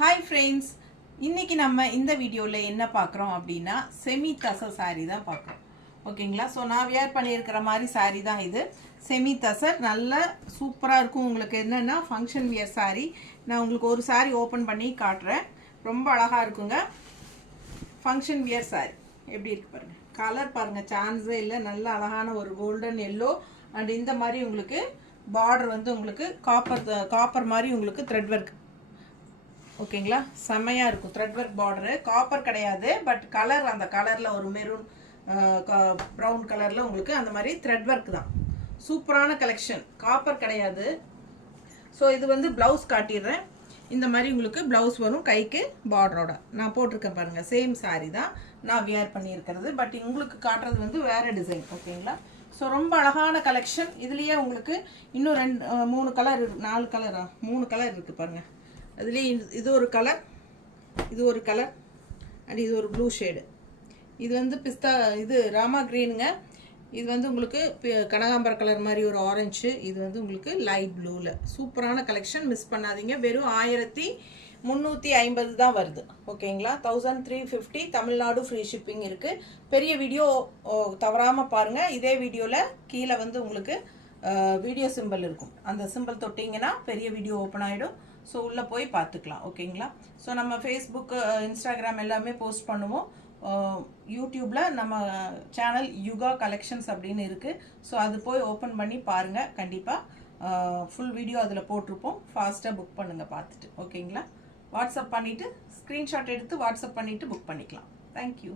Hi friends, இன்றைக்கி நம்ம இந்த வீடியோவில் என்ன பார்க்குறோம் அப்படின்னா செமி தசர் சாரீ தான் பார்க்குறோம். ஓகேங்களா? ஸோ நான் வியர் பண்ணியிருக்கிற மாதிரி சாரீ தான் இது. செமி தசர் நல்ல சூப்பராக இருக்கும். உங்களுக்கு என்னென்னா ஃபங்க்ஷன் வியர் சாரீ. நான் உங்களுக்கு ஒரு சாரீ ஓப்பன் பண்ணி காட்டுறேன். ரொம்ப அழகாக இருக்குங்க. ஃபங்க்ஷன் வியர் சாரீ எப்படி இருக்குது பாருங்கள். கலர் பாருங்கள், சான்ஸே இல்லை. நல்ல அழகான ஒரு கோல்டன் எல்லோ அண்ட் இந்த மாதிரி உங்களுக்கு பார்டர் வந்து உங்களுக்கு காப்பர் மாதிரி உங்களுக்கு த்ரெட் ஒர்க். ஓகேங்களா? செம்மையாக இருக்கும். த்ரெட் ஒர்க் பார்டரு, காப்பர் கிடையாது, பட் கலர் அந்த கலரில் ஒரு மெரூன் ப்ரௌன் கலரில் உங்களுக்கு அந்த மாதிரி த்ரெட் ஒர்க் தான். சூப்பரான கலெக்ஷன், காப்பர் கிடையாது. ஸோ இது வந்து ப்ளவுஸ் காட்டிடுறேன். இந்த மாதிரி உங்களுக்கு ப்ளவுஸ் வரும் கைக்கு பார்டரோட. நான் போட்டிருக்கேன் பாருங்கள், சேம் சாரீ தான் நான் வியர் பண்ணியிருக்கிறது. பட் உங்களுக்கு காட்டுறது வந்து வேறு டிசைன். ஓகேங்களா? ஸோ ரொம்ப அழகான கலெக்ஷன். இதுலேயே உங்களுக்கு இன்னும் 3 கலர் 4 கலரா 3 கலர் இருக்குது பாருங்கள். அதுலேயே இது ஒரு கலர், இது ஒரு கலர் அண்ட் இது ஒரு ப்ளூ ஷேடு. இது வந்து பிஸ்தா, இது ராமா க்ரீனுங்க. இது வந்து உங்களுக்கு கனகாம்பர கலர் மாதிரி ஒரு ஆரஞ்சு. இது வந்து உங்களுக்கு லைட் ப்ளூவில் சூப்பரான கலெக்ஷன். மிஸ் பண்ணாதீங்க. வெறும் 1350 தான் வருது. ஓகேங்களா? 1350 தமிழ்நாடு ஃப்ரீ ஷிப்பிங் இருக்குது. பெரிய வீடியோ தவறாமல் பாருங்கள். இதே வீடியோவில் கீழே வந்து உங்களுக்கு வீடியோ சிம்பிள் இருக்கும். அந்த சிம்பிள் தொட்டிங்கன்னா பெரிய வீடியோ ஓப்பன் ஆகிடும். ஸோ உள்ளே போய் பார்த்துக்கலாம். ஓகேங்களா? ஸோ நம்ம ஃபேஸ்புக், இன்ஸ்டாகிராம் எல்லாமே போஸ்ட் பண்ணுவோம். யூடியூப்பில் நம்ம சேனல் யுகா கலெக்ஷன்ஸ் அப்படின்னு இருக்குது. ஸோ அது போய் ஓப்பன் பண்ணி பாருங்கள். கண்டிப்பாக ஃபுல் வீடியோ அதில் போட்டிருப்போம். ஃபாஸ்ட்டாக புக் பண்ணுங்கள் பார்த்துட்டு. ஓகேங்களா? வாட்ஸ்அப் பண்ணிவிட்டு ஸ்க்ரீன்ஷாட் எடுத்து வாட்ஸ்அப் பண்ணிவிட்டு புக் பண்ணிக்கலாம். தேங்க்யூ.